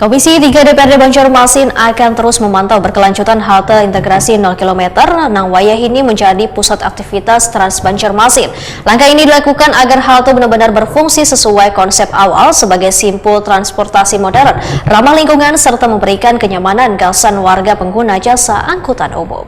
Komisi 3 DPRD Banjarmasin akan terus memantau berkelanjutan halte integrasi 0 km nang Wayahini menjadi pusat aktivitas Trans Banjarmasin. Langkah ini dilakukan agar halte benar-benar berfungsi sesuai konsep awal sebagai simpul transportasi modern, ramah lingkungan serta memberikan kenyamanan gasan warga pengguna jasa angkutan umum.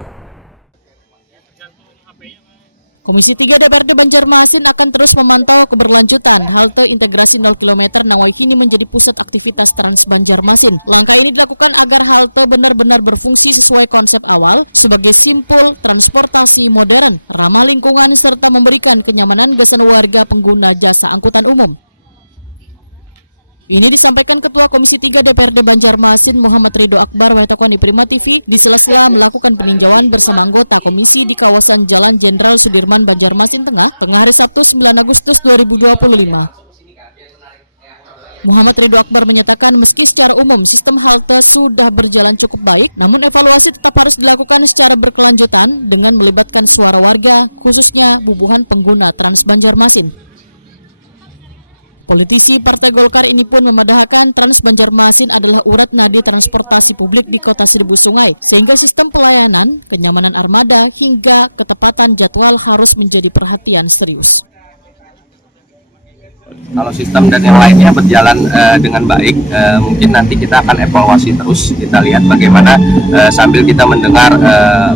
Komisi 3 DPRD Banjarmasin akan terus memantau keberlanjutan halte integrasi 0 km nang Wayahini menjadi pusat aktivitas Trans Banjarmasin. Langkah ini dilakukan agar halte benar-benar berfungsi sesuai konsep awal sebagai simpul transportasi modern, ramah lingkungan serta memberikan kenyamanan gasan warga pengguna jasa angkutan umum. Ini disampaikan Ketua Komisi 3 DPRD Banjarmasin Muhammad Ridho Akbar Wetokon di Prima TV di sela-sela melakukan peninjauan bersama anggota komisi di kawasan Jalan Jenderal Sudirman Banjarmasin Tengah hari Sabtu 9 Agustus 2025. Muhammad Ridho Akbar menyatakan meski secara umum sistem halte sudah berjalan cukup baik, namun evaluasi tetap harus dilakukan secara berkelanjutan dengan melibatkan suara warga, khususnya bubuhan pengguna Trans Banjarmasin. Politisi Partai Golkar ini pun memadahkan Trans Banjarmasin adalah urat nadi transportasi publik di Kota Seribu Sungai, sehingga sistem pelayanan, kenyamanan armada, hingga ketepatan jadwal harus menjadi perhatian serius. Kalau sistem dan yang lainnya berjalan dengan baik, mungkin nanti kita akan evaluasi terus. Kita lihat bagaimana sambil kita mendengar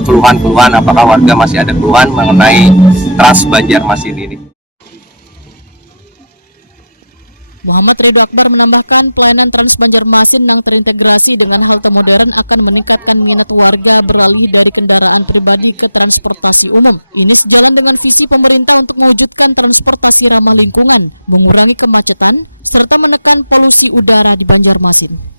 keluhan-keluhan, apakah warga masih ada keluhan mengenai Trans Banjarmasin ini. Muhammad Ridho Akbar menambahkan pelayanan Trans Banjarmasin yang terintegrasi dengan halte modern akan meningkatkan minat warga beralih dari kendaraan pribadi ke transportasi umum. Ini sejalan dengan visi pemerintah untuk mewujudkan transportasi ramah lingkungan, mengurangi kemacetan, serta menekan polusi udara di Banjarmasin.